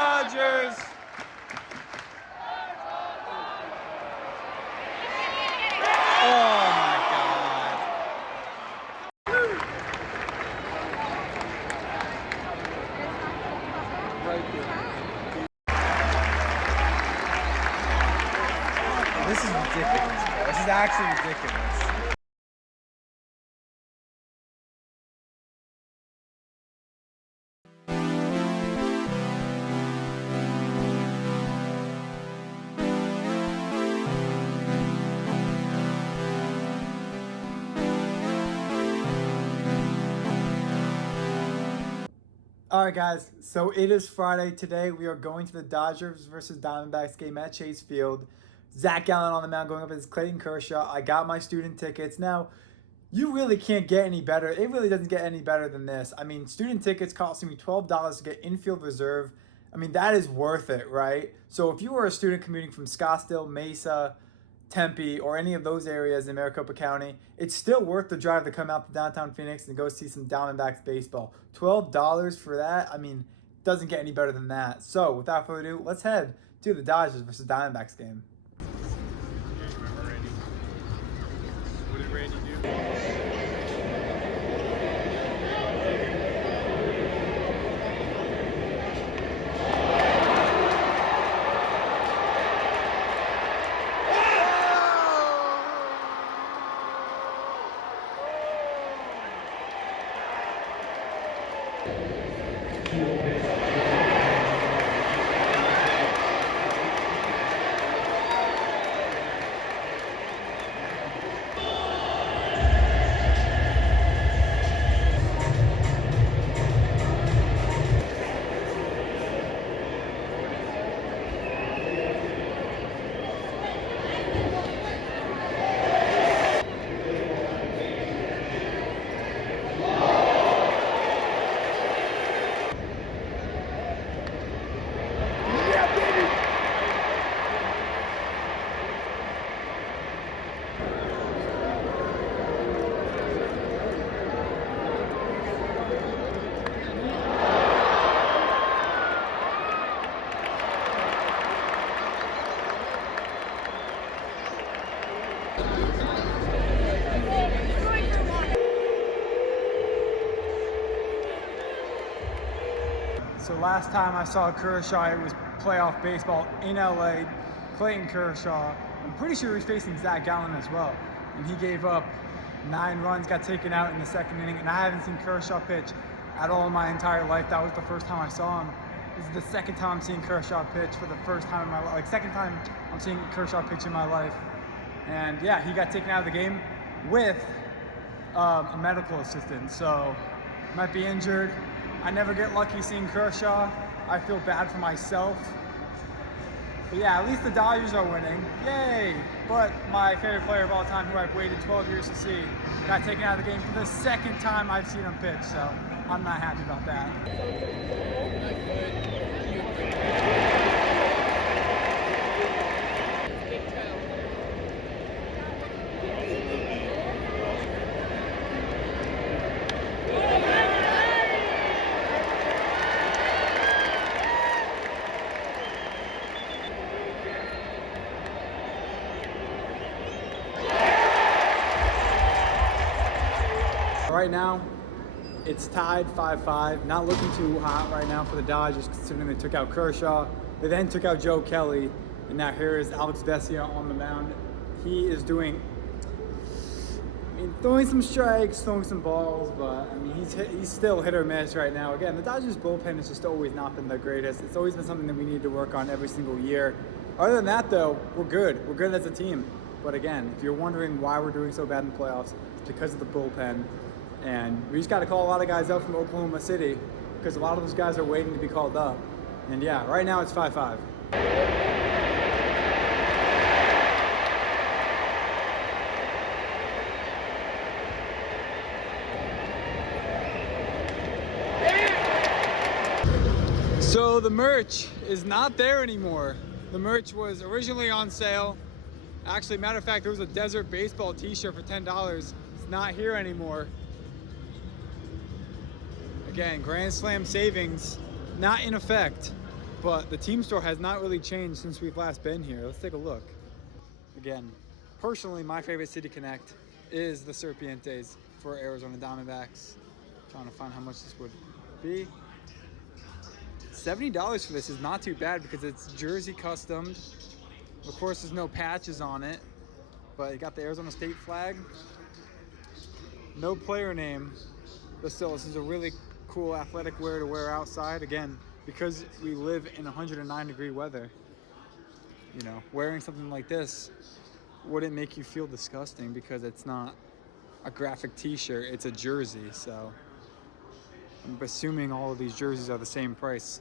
Dodgers. Oh my God. Right there. This is ridiculous, bro. This is actually ridiculous. All right, guys, so it is Friday. Today we are going to the Dodgers versus Diamondbacks game at Chase Field. Zach Gallen on the mound going up against Clayton Kershaw. I got my student tickets. Now, you really can't get any better. It really doesn't get any better than this. I mean, student tickets costing me $12 to get infield reserve. I mean, that is worth it, right? So if you were a student commuting from Scottsdale, Mesa, Tempe, or any of those areas in Maricopa County, it's still worth the drive to come out to downtown Phoenix and go see some Diamondbacks baseball. $12 for that, I mean, doesn't get any better than that. So without further ado, let's head to the Dodgers versus Diamondbacks game. Remember Randy? What did Randy do? So last time I saw Kershaw, it was playoff baseball in LA. Clayton Kershaw, I'm pretty sure he was facing Zach Gallen as well. And he gave up 9 runs, got taken out in the second inning. And I haven't seen Kershaw pitch at all in my entire life. That was the first time I saw him. This is the second time I'm seeing Kershaw pitch for the first time in my life. Like, second time I'm seeing Kershaw pitch in my life. And yeah, he got taken out of the game with a medical assistant. So, might be injured. I never get lucky seeing Kershaw. I feel bad for myself. But yeah, at least the Dodgers are winning. Yay! But my favorite player of all time, who I've waited 12 years to see, got taken out of the game for the second time I've seen him pitch. So I'm not happy about that. Right now, it's tied 5-5. Not looking too hot right now for the Dodgers, considering they took out Kershaw. They then took out Joe Kelly, and now here is Alex Vesia on the mound. He is doing, throwing some strikes, throwing some balls, but he's still hit or miss right now. Again, the Dodgers bullpen has just always not been the greatest. It's always been something that we need to work on every single year. Other than that, though, we're good. We're good as a team. But again, if you're wondering why we're doing so bad in the playoffs, it's because of the bullpen. And we just got to call a lot of guys up from Oklahoma City because a lot of those guys are waiting to be called up. And yeah, right now it's 5-5. So the merch is not there anymore. The merch was originally on sale. Actually, matter of fact, there was a Desert Baseball t-shirt for $10. It's not here anymore. Again, Grand Slam savings not in effect. But the team store has not really changed since we've last been here. Let's take a look. Again, personally, my favorite City Connect is the Serpientes for Arizona Diamondbacks. Trying to find how much this would be. $70 for this is not too bad because it's jersey customed. Of course, there's no patches on it, but you got the Arizona State flag. No player name, but still, this is a really cool athletic wear to wear outside. Again, because we live in 109-degree weather, you know, wearing something like this wouldn't make you feel disgusting because it's not a graphic t-shirt, it's a jersey. So I'm assuming all of these jerseys are the same price.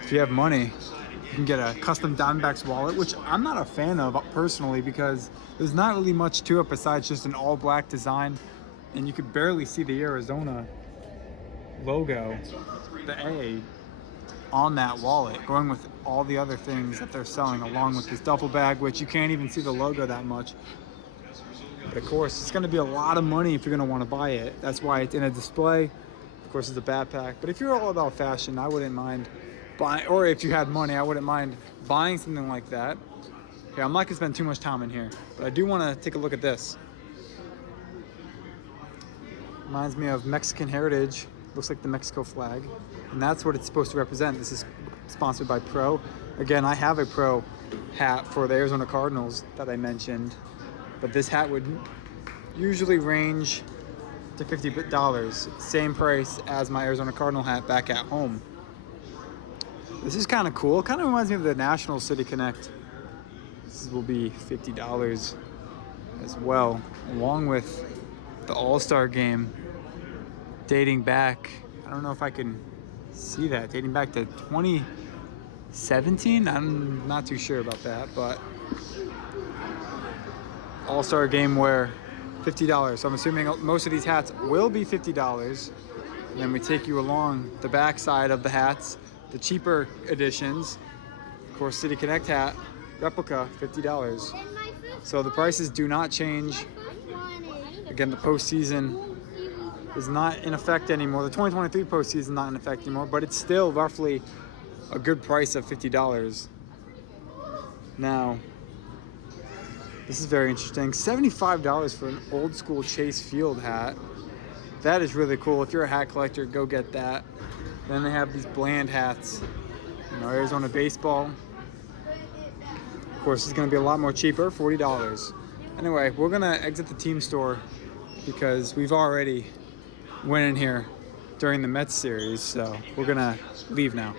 If you have money, you can get a custom Diamondbacks wallet, which I'm not a fan of personally because there's not really much to it besides just an all-black design, and you could barely see the Arizona logo, the A, on that wallet, going with all the other things that they're selling along with this duffel bag, which you can't even see the logo that much. But of course, it's going to be a lot of money if you're going to want to buy it. That's why it's in a display. Of course, it's a backpack. But if you're all about fashion, I wouldn't mind buying, or if you had money, I wouldn't mind buying something like that. Okay, I'm not going to spend too much time in here, but I do want to take a look at this. Reminds me of Mexican heritage. Looks like the Mexico flag. And that's what it's supposed to represent. This is sponsored by Pro. Again, I have a Pro hat for the Arizona Cardinals that I mentioned, but this hat would usually range to $50. Same price as my Arizona Cardinal hat back at home. This is kind of cool. Kind of reminds me of the National City Connect. This will be $50 as well, along with the All-Star game dating back, I don't know if I can see that, dating back to 2017. I'm not too sure about that, but All-Star game wear, $50. So I'm assuming most of these hats will be $50. And then we take you along the back side of the hats, the cheaper editions. Of course, City Connect hat, replica, $50. So the prices do not change. Again, the postseason is not in effect anymore. The 2023 postseason is not in effect anymore, but it's still roughly a good price of $50. Now, this is very interesting. $75 for an old school Chase Field hat. That is really cool. If you're a hat collector, go get that. Then they have these bland hats. You know, Arizona baseball. Of course, it's going to be a lot more cheaper, $40. Anyway, we're going to exit the team store because we've already went in here during the Mets series, so we're going to leave now.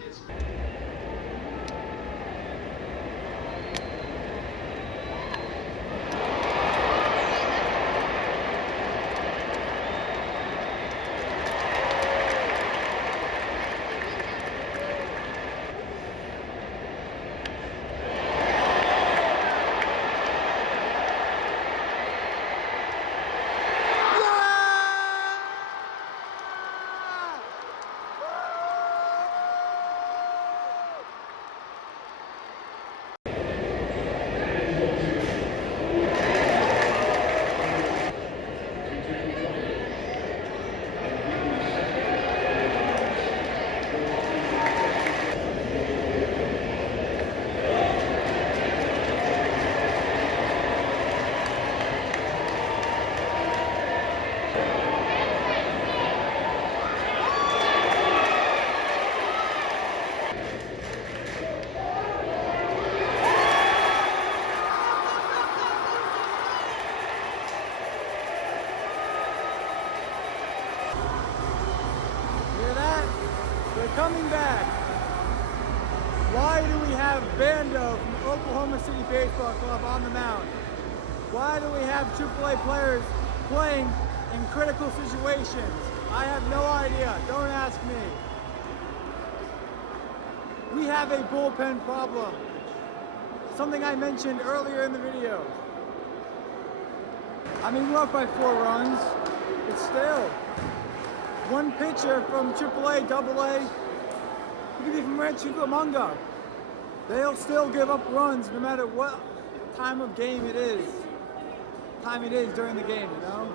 Coming back. Why do we have Bando from Oklahoma City Baseball Club on the mound? Why do we have AAA players playing in critical situations? I have no idea. Don't ask me. We have a bullpen problem. Something I mentioned earlier in the video. I mean, we're up by 4 runs, but still. One pitcher from AAA, AA, it could be from Rancho Cucamonga. They'll still give up runs no matter what time of game it is. Time it is during the game, you know?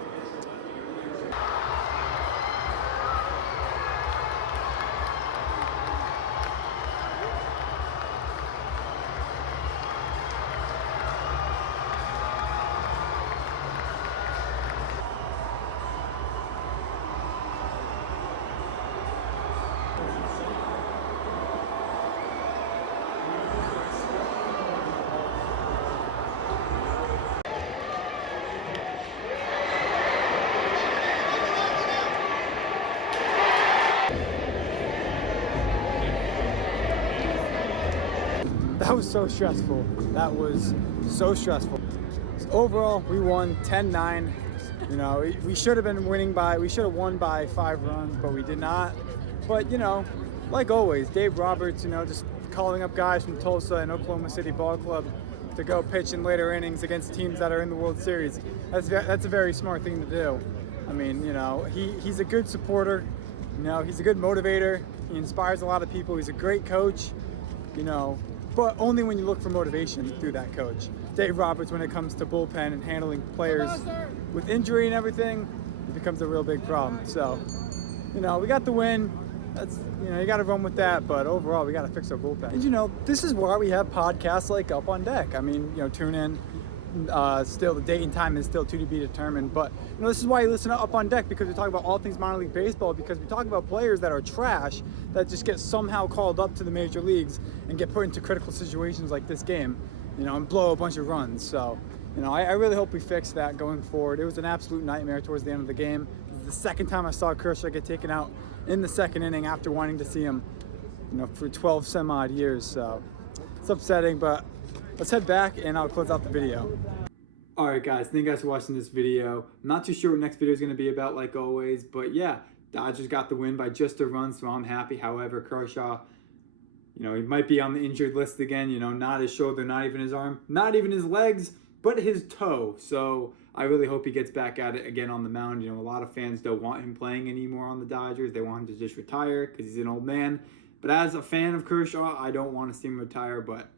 That was so stressful. That was so stressful. So overall, we won 10-9. You know, we should have been winning by, we should have won by 5 runs, but we did not. But, you know, like always, Dave Roberts, you know, just calling up guys from Tulsa and Oklahoma City Ball Club to go pitch in later innings against teams that are in the World Series. That's a very smart thing to do. I mean, you know, he's a good supporter. You know, he's a good motivator. He inspires a lot of people. He's a great coach, you know, but only when you look for motivation through that coach. Dave Roberts, when it comes to bullpen and handling players with injury and everything, it becomes a real big problem. So, you know, we got the win. That's, you know, you got to run with that, but overall, we got to fix our bullpen. And, you know, this is why we have podcasts like Up on Deck. I mean, you know, tune in. Still, the date and time is still to be determined, but you know, this is why you listen to Up on Deck, because we talk about all things minor league baseball, because we talk about players that are trash that just get somehow called up to the major leagues and get put into critical situations like this game, you know, and blow a bunch of runs. So, you know, I really hope we fix that going forward. It was an absolute nightmare towards the end of the game. This is the second time I saw Kershaw get taken out in the second inning after wanting to see him, you know, for 12 some odd years. So it's upsetting, but let's head back and I'll close out the video. Alright guys, thank you guys for watching this video. I'm not too sure what next video is going to be about, like always, but yeah, Dodgers got the win by just a run, so I'm happy. However, Kershaw, you know, he might be on the injured list again, you know, not his shoulder, not even his arm, not even his legs, but his toe. So I really hope he gets back at it again on the mound. You know, a lot of fans don't want him playing anymore on the Dodgers. They want him to just retire because he's an old man. But as a fan of Kershaw, I don't want to see him retire, but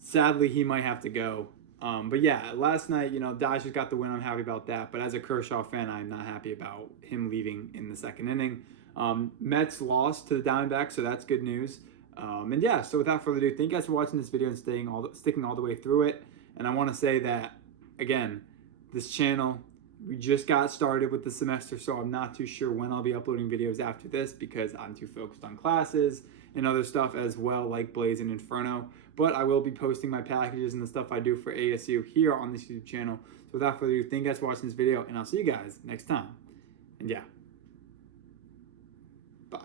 sadly, he might have to go. But yeah, last night, you know, Dodgers got the win. I'm happy about that. But as a Kershaw fan, I'm not happy about him leaving in the second inning. Mets lost to the Diamondbacks, so that's good news. And yeah, so without further ado, thank you guys for watching this video and sticking all the way through it. And I want to say that, again, this channel, we just got started with the semester, so I'm not too sure when I'll be uploading videos after this because I'm too focused on classes and other stuff as well, like Blaze and Inferno. But I will be posting my packages and the stuff I do for ASU here on this YouTube channel. So without further ado, thank you guys for watching this video, and I'll see you guys next time. And yeah, bye.